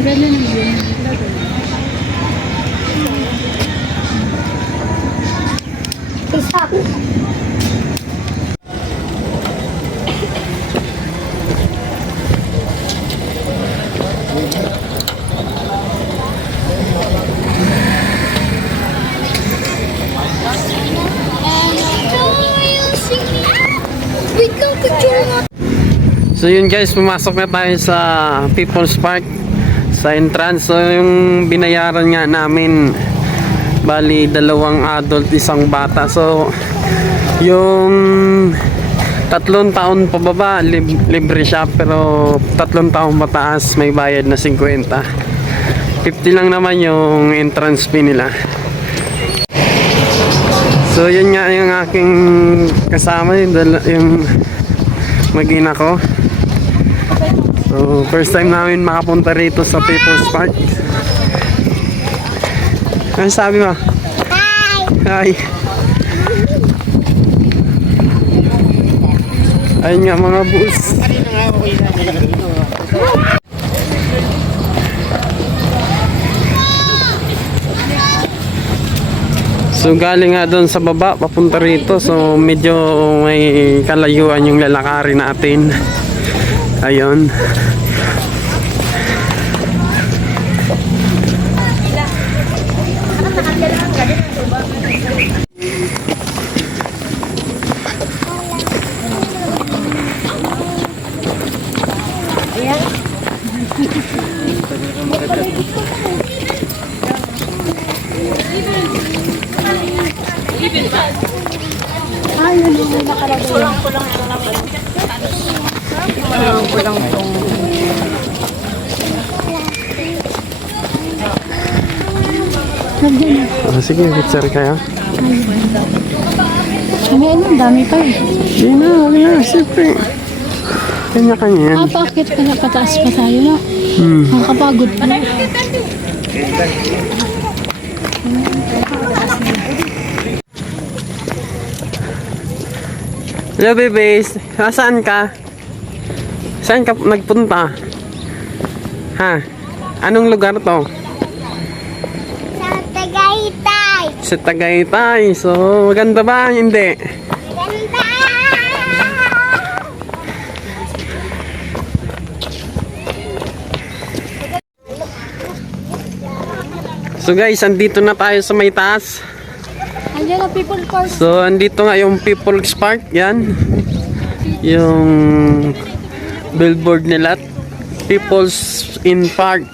Ang ganda ng view. Isa. So yun guys, pumasok na tayo sa People's Park sa entrance. So yung binayaran nga namin, bali 2 adult, 1 bata. So yung 3 taon pababa libre siya, pero 3 taon pataas may bayad na 50. 50 lang naman yung entrance fee nila. So yun nga yung aking kasama, yung mag-ina ko. So first time namin makapunta rito sa People's Park. Ano sabi mo? Hi! Hi! Ayun nga mga bus. So galing nga doon sa baba papunta rito, so medyo may kalayuan yung lalakarin natin. Ayun. Ayun yung nakalagay. Kulang tong. Sige, picture kayo. Ang dami pa eh. Hindi na, huwag na, siyempre. Kanya-kanya yan. Bakit pala pataas pa tayo na? Nakakapagod pa. Hello babies, nasaan ka? Saan ka nagpunta? Ha? Anong lugar to? Sa Tagaytay. Sa Tagaytay. So, maganda ba? Hindi. Ganda! So guys, andito na tayo sa may taas. Andiyan ang People's Park. So, andito nga yung People's Park. Yan. Yung billboard nila. People's in Park.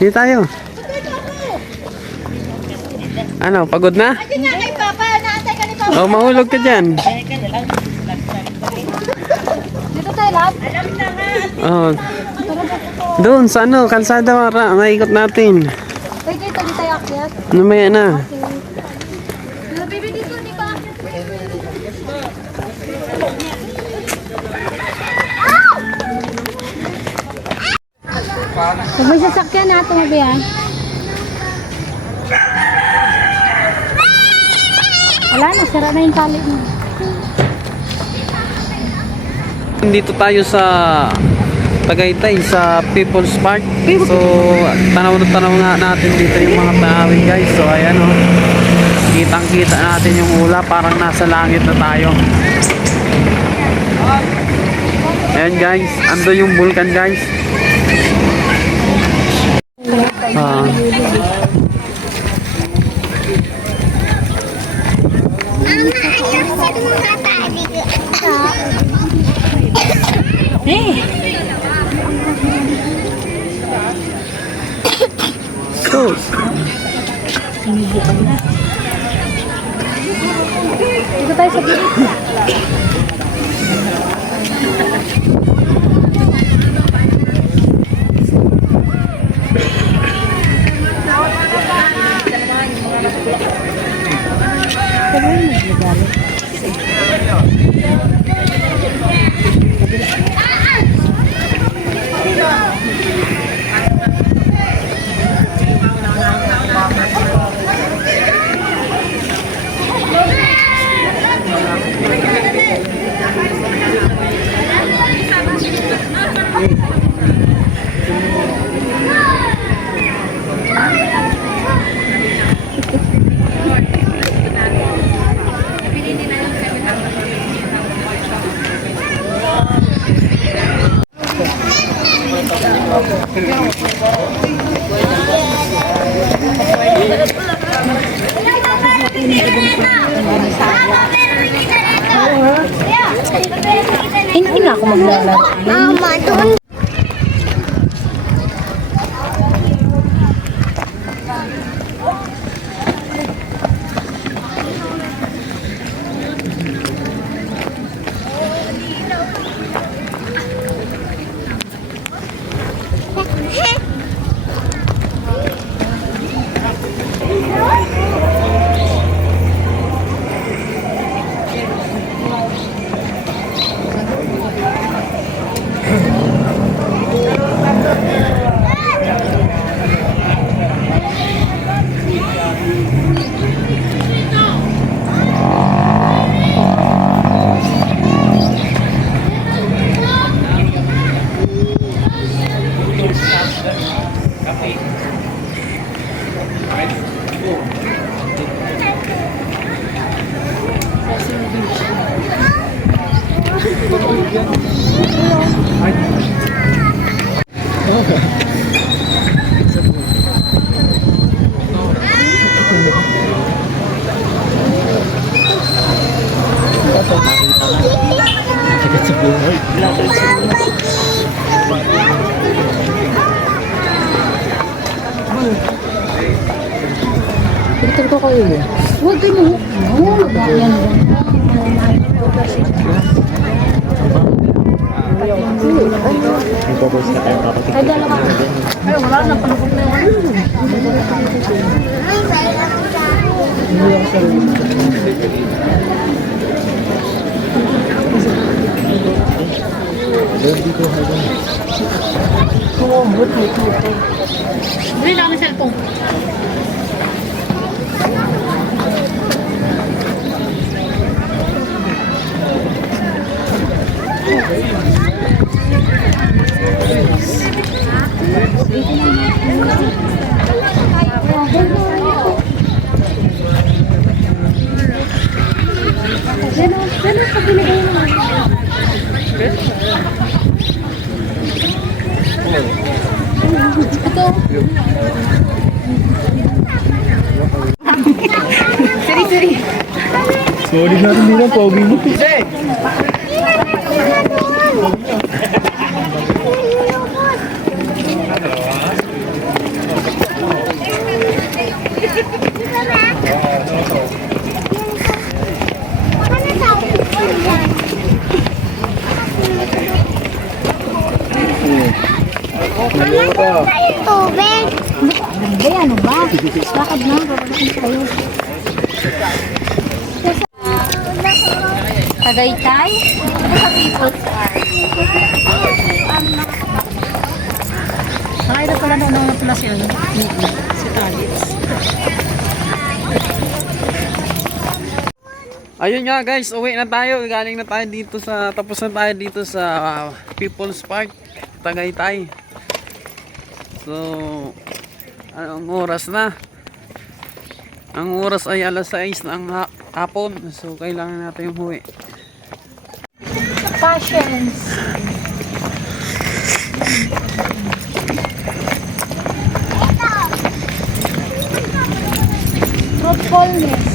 Dito tayo. Ano, pagod na? Oh, mahulog ka dyan. Dito tayo lahat. Oh. Doon sa ano, kalsada mara, maikot natin. Wait, dito tayo akyat. Namaya na. Baby, dito hindi pa akyat. Kung may sasakyan na, tumabi ah. Wala na, sara na yung tali mo. Dito tayo sa Tagaytay, sa People's Park. So, tanaw nga natin dito yung mga tanawin guys. So, ayan o. Kitang-kita natin yung ula, parang nasa langit na tayo. Ayan guys, ando yung vulkan guys. So, Dito tayo sa gilid. maglalaro. Mama, doon. Pilitan ko kayo mo. Huwag kayo mo. Yan. Ay, dalawa. Ay, wala na. Palukot na yun. Hindi ako sarili. Dito hanggang. Oo, buti. Bili na kami cellphone. Sorry na rin nila, pogi mo. Tubig. Ay, ano ba? Lakad na. Babalasin tayo. Tagaytay? Ano sa People's Park? Ay, na pala na pala si ano? Si Alex. Ayun nga guys, uwi na tayo. Galing na tayo dito sa, tapos na tayo dito sa People's Park, Tagaytay. So, anong oras na? Ang oras ay alas 6 ng hapon. So, kailangan natin umuwi. Passions. Fruitfulness.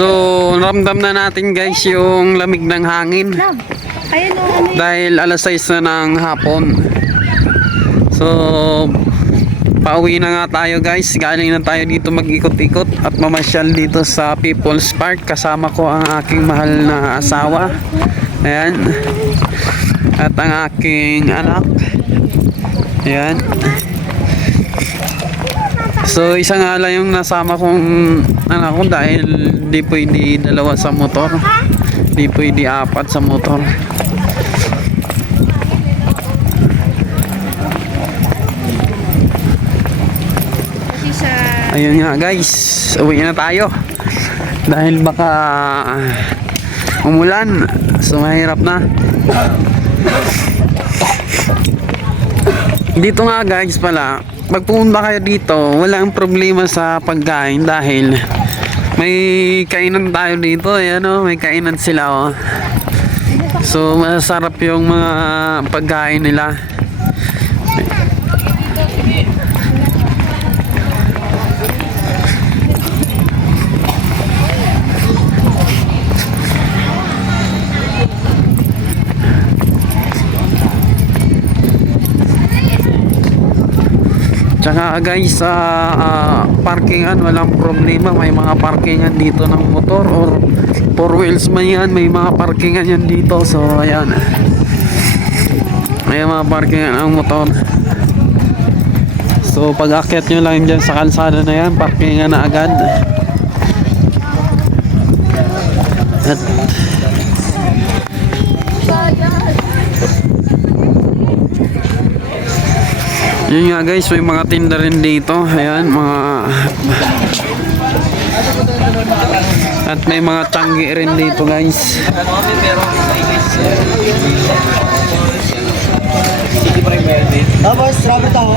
So, ramdam na natin guys yung lamig ng hangin. Ayun o, ano Dahil alas 6 na ng hapon. So, pauwi na nga tayo guys. Galing na tayo dito mag-ikot-ikot at mamasyal dito sa People's Park. Kasama ko ang aking mahal na asawa. Ayan. At ang aking anak. Ayan. So, isa nga lang yung nasama kong anak ko dahil di pwede dalawa sa motor. Di pwede apat sa motor. Ayun nga guys, uwi na tayo dahil baka umulan, so mahirap na. Dito nga guys pala, pag pumunta kayo dito, walang problema sa pagkain dahil may kainan tayo dito. Ayan o, may kainan sila o. So masarap yung mga pagkain nila. Tsaka guys, sa parkingan walang problema, may mga parkingan dito ng motor or four wheels man yan, may mga parkingan yan dito. So ayan, may mga parkingan ang motor. So pag akyat nyo lang dyan sa kalsada na yan, parkingan na agad. At yun nga guys, may mga tinda rin dito. Ayan, mga at may mga tanggi rin dito guys. Tapos, Robert ako.